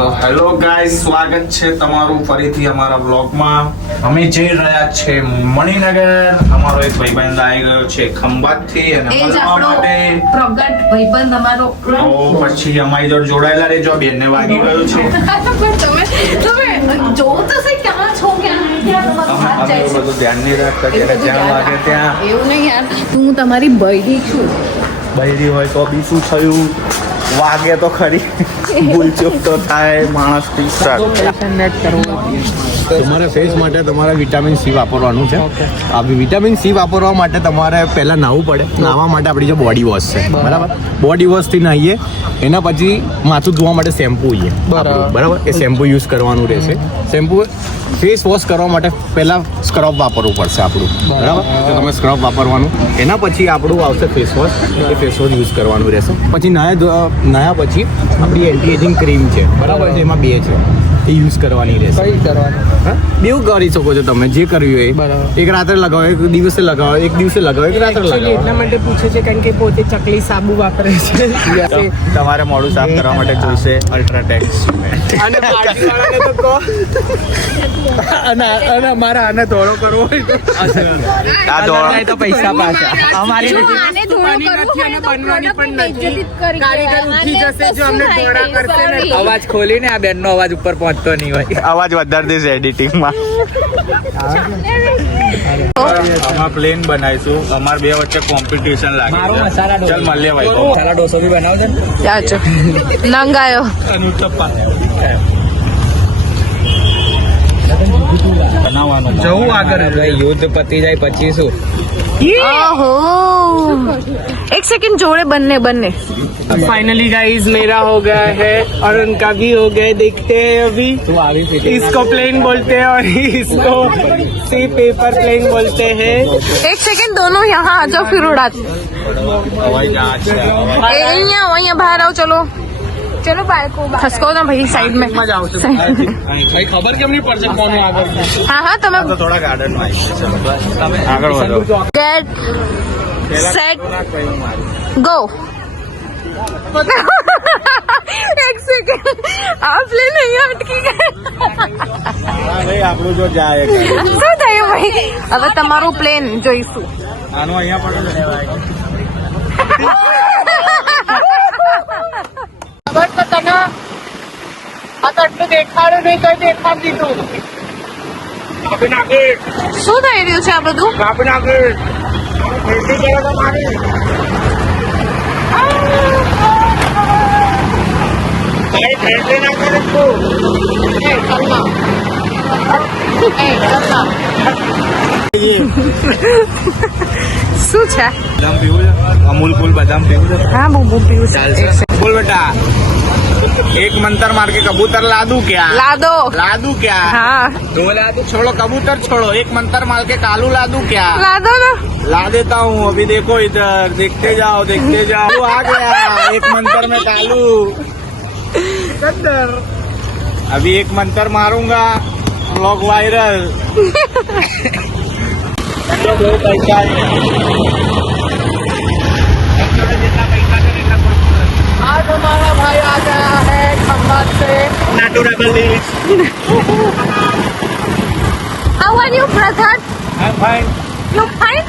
તો hello guys, સ્વાગત છે તમારું ફરીથી અમારા બ્લોગમાં. અમે જઈ રહ્યા છે મણિનગર. અમારો એક ભાઈબંધ આવી ગયો છે ખંભાતથી અને મળવા માટે. પ્રગટ ભાઈબંધ અમારો. તો પછી અમારી જોડે જોડાયેલા રહેજો. બેનને વાગી ગયો છે. તમે જોવો તો સહી ક્યાં છો, ક્યાં બધું ધ્યાન નહીં રાખતા કે જ્યાં વાગે ત્યાં. એવું નહીં યાર, હું તમારી બૈરી છું. બૈરી હોય તો બી શું થયું, વાગે તો ખરી. ભૂલચૂક તો થાય માણસ. તમારે ફેસ માટે તમારે વિટામિન સી વાપરવાનું છે. આ વિટામિન સી વાપરવા માટે તમારે પહેલાં નાહવું પડે. નાહવા માટે આપણી જે બોડી વોશ છે, બરાબર, બોડી વોશથી નાહીએ. એના પછી માથું ધોવા માટે શેમ્પૂ લઈએ, બરાબર. એ શેમ્પૂ યુઝ કરવાનું રહેશે. શેમ્પૂ ફેસ વોશ કરવા માટે પહેલાં સ્ક્રબ વાપરવું પડશે આપણું, બરાબર. તો તમે સ્ક્રબ વાપરવાનું. એના પછી આપણું આવશે ફેસ વોશ. એ ફેસ વોશ યુઝ કરવાનું રહેશે. પછી નાહ્યા પછી આપણી એન્ટી એજિંગ ક્રીમ છે, બરાબર છે, એમાં 2 છે, એ યુઝ કરવાની રહેશે. બેવું કરી શકો છો તમે, જે કરવી હોય. એક રાત્રે લગાવો, એક દિવસે લગાવો, એક દિવસે લગાવો, એક રાત્રે લગાવો. એટલા માટે પૂછે છે કારણ કે પોતે ચકલી સાબુ વાપરે છે. તમારે મોઢું સાફ કરવા માટે જોઈશે અલ્ટ્રાટેક્સ. અને પાર્ટીવાળાને તો કહો. અને અમારા આને ધોળો કરવો હોય તો આ ધોળો તો પૈસા પાછા અમારી જો આને ધોળો કરવું હોય તો બનવાની પણ બેઇજ્જતી નથી. કરી કારીગર ઉઠી જશે જો અમને ધોળા કરશે ને. અવાજ ખોલીને આ બેનનો અવાજ ઉપર પહોંચતો નહીં હોય. અવાજ વધારે દેશે એડિટિંગમાં. આમાં પ્લેન બનાવીશું. અમાર બે વચ્ચે કોમ્પિટિશન લાગે. ચાલ મળીએ ભાઈ. મસાલા ઢોસો બી બનાવ દે ને. ચાચો નંગાયો બનાવવાનું જવું આગળ. ભાઈ યુદ્ધ પતી જાય પછી શું? ओहो एक सेकंड जोड़े बनने फाइनली गाइस मेरा हो गया है और उनका भी हो गया है. देखते हैं अभी. इसको प्लेन बोलते हैं और इसको सी पेपर प्लेन बोलते हैं. एक सेकंड दोनों यहाँ आ जाओ फिर उड़ा હવાઈ જહાજ છે. यहाँ बाहर आओ चलो चलो बाइक को खसको ना भाई साइड में भाई खबर केम नहीं पड़શે કોણ આગળ. हाँ हाँ તમે તો થોડા ગાર્ડન માં આગળ વધો. गेट सेट गो एक सेकंड आप ले नहीं अटकी गए ભાઈ આપણું જો જાય શું થયું ભાઈ હવે તમારું પ્લેન જોઈશું આનું અહીંયા પડે. ખબર તો તને આ તો આટલું દેખાડું નહીં કઈ દેખાડ દીધું. કાપી નાખી શું થઈ રહ્યું છે આ બધું કાપી નાખી. એટલી જગ્યા તો મારી. ભાઈ ફેંકી નાખી તું. શું છે બદામ પીવું છે? અમૂલ કુલ બદામ પીવું છે? હા બહુ પીવું ચાલશે. બોલ બેટા, एक मंत्र मार के कबूतर ला दूं क्या? ला दूं क्या? हाँ तो बोले छोड़ो कबूतर छोड़ो, एक मंत्र मार के कालू ला दूं क्या? ला दो ना ला देता हूँ. अभी देखो इधर, देखते जाओ वो आ गया. एक मंत्र में कालू. अभी एक मंत्र मारूंगा, ब्लॉग वायरल. आज हमारा भाई आ गया है खंभात से. How are you brother? I'm fine. You fine?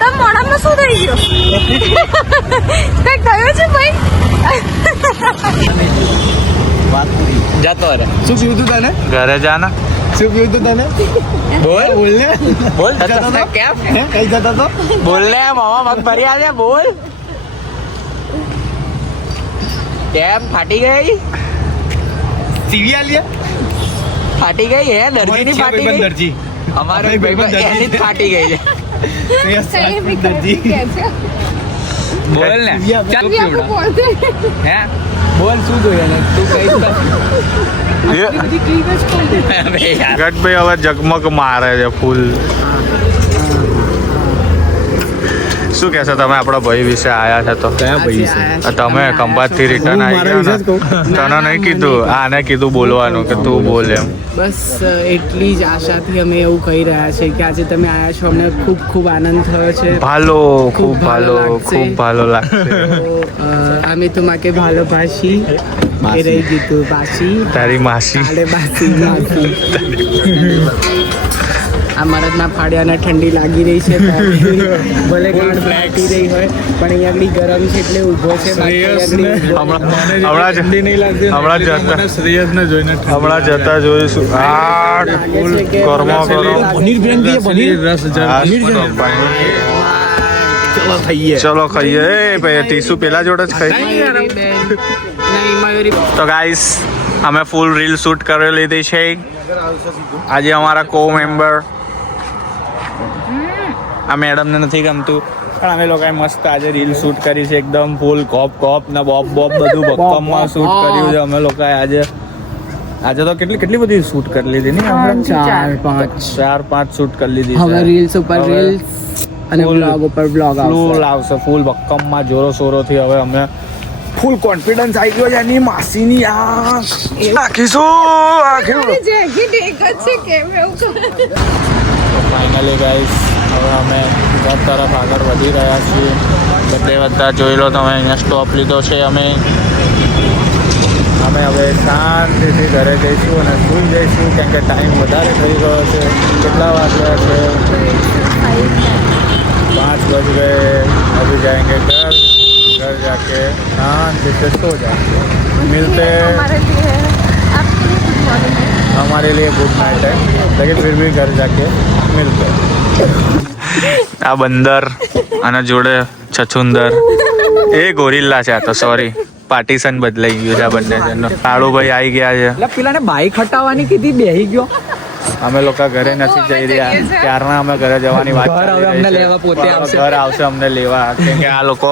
તમ મોઢામાં શું થઈ ગયું કઈ થયું છે ભાઈ જતો રે. શું પીવું તું તને? ઘરે જાના. શું પીવું તું તને? બોલ બોલ ને. બોલ જતો તો? કેમ હે? કઈ જતો તો? બોલ ને મામા મગ ભરી આવે બોલ. કેમ ફાટી ગઈ? સીવી આલિયા? ફાટી ગઈ હે દરજી ની ફાટી ગઈ. દરજી. અમારો ભાઈ ભાઈ બંધ એની જ ફાટી ગઈ છે. દરજી. બોલ ને ચાલ પીવડા. હે બોલ શું જોઈએ ને તું કઈ ગટભાઈ હવે જગમગ મારે છે ફૂલ. શું કહેશો તમે આપણા ભાઈ વિશે આયા છે તો? કયા ભાઈ છે? તમે ખંભાત થી રિટર્ન આવી ગયા ને? તને નહીં કીધું, આને કીધું બોલવાનું કે તું બોલ એમ. બસ એટલી જ આશાથી અમે એવું કહી રહ્યા છે કે આજે તમે આયા છો, અમને ખૂબ ખૂબ આનંદ થયો છે. ভালো, খুব ভালো, লাগছে। খুব ভালো লাগছে। তো আমি তোমাকে ভালোবাসি। એ રહી ગયું તું બાસી તારી માસી કાલે બાસી આ મરદના ફાડ્યાને ઠંડી લાગી રહી છે ભલે ગાંઠ ફાટી રહી હોય પણ અહીંયા આગળ ગરમ છે એટલે ઊભો છે હમણાં જતા જોઈશું ચલો ખાઈએ ટીસુ પેલા જોડે જ ખાઈ તો ગાઈસ અમે ફૂલ રીલ શૂટ કરી લીધી છે આજે અમારા કો મેમ્બર આ મેડમને નથી ગમતું પણ અમે લોકોએ મસ્ત આજે રીલ શૂટ કરી છે એકદમ ફૂલ કોપ ને બોબ બધું ભક્કમમાં શૂટ કર્યું છે અમે લોકોએ આજે તો કેટલી બધી શૂટ કરી લીધી ને 4-5 શૂટ કરી લીધી હવે રીલ્સ ઉપર રીલ્સ અને બ્લોગ ઉપર બ્લોગ આવશે ફૂલ ભક્કમમાં જોરો શોરોથી હવે અમે ફૂલ કોન્ફિડન્સ આવી ગયો છે એની માસીની ફાઇનલી ગાઈસ હવે અમે ઘર તરફ આગળ વધી રહ્યા છીએ બધા જોઈ લો તમે અહીંયા સ્ટોપ લીધો છે અમે હવે શાંતિથી ઘરે જઈશું અને સુઈ જઈશું કેમ કે ટાઈમ વધારે થઈ ગયો છે કેટલા વાગ્યા છે 5 बज गए अभी जाएंगे घर जाके शांति से सो जाएंगे मिलते हमारे लिए गुड नाइट है लेकिन फिर भी घर जाके मिलते આ બંદર અને જોડે છછુંદર એ ગોરિલ્લા છે આ તો સોરી પાર્ટીશન બદલાઈ ગયું છે આ બંને જણનો કાળુભાઈ આવી ગયા છે પેલાને બાઈક હટાવવાની કીધી બેહી ગયો અમે લોકો ઘરે નથી જઈ રહ્યા ત્યારના અમે ઘરે જવાની વાત ઘર આવશે અમને લેવા કેમ કે આ લોકો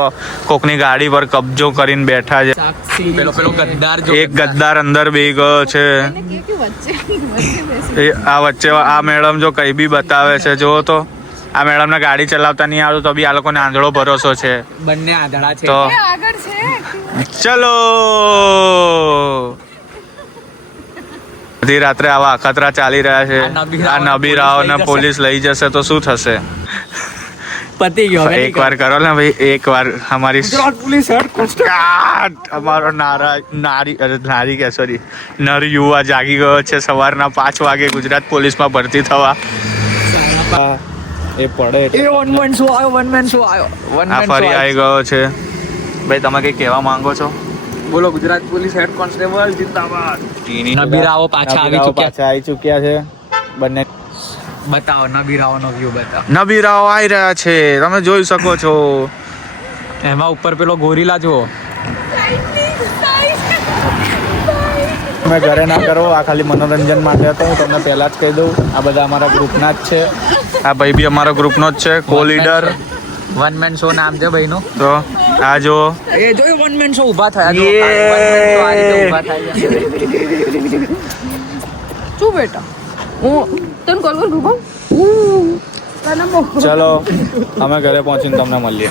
કોકની ગાડી પર કબજો કરીને બેઠા છે પેલો ગદ્દાર એક ગદ્દાર અંદર બેહી ગયો છે આ વચ્ચે આ મેડમ જો કઈ બી બતાવે છે જો તો આ મેડમને ગાડી ચલાવતા નહીં આવતું તો બી આ લોકોને આંધળો ભરોસો છે બંને આંધળા છે તો ચલો બધી રાત્રે આવા અખતરા ચાલી રહ્યા છે આ નબીરાઓને પોલીસ લઈ જશે તો શું થશે પતી ગયો એક વાર કરો ને ભાઈ એક વાર અમારી પોલીસ અમારો નારી કે સોરી નર યુવા જાગી ગયો છે સવારના 5 વાગે ગુજરાત પોલીસમાં ભરતી થવા એ પડે વન મેન શો આવ્યો આ ફરી આવી ગયો છે ભાઈ તમે કઈ કહેવા માંગો છો બોલો ગુજરાત પોલીસ હેડ કોન્સ્ટેબલ જિંદાબાદ નબીરાઓ પાછા આવી ચૂક્યા છે બંને બતાવો નબીરાઓનો વ્યૂ બતાવો નબીરાઓ આવી રહ્યા છે તમે જોઈ શકો છો એમાં ઉપર પેલો ગોરીલા જુઓ તમે ઘરે ના કરો આ ખાલી મનોરંજન માટે હતો હું તમને પહેલા જ કહી દઉં આ બધા અમારા ગ્રુપના જ છે આ ભાઈ બી અમારા ગ્રુપનો જ છે કો લીડર વન મેન શો નામ છે ભાઈનું તો આ જો એ જોઈ વન મેન શો ઊભા થયા શું બેટા હું તને કોલ કરું ચલો અમે ઘરે પહોંચીને તમને મળીએ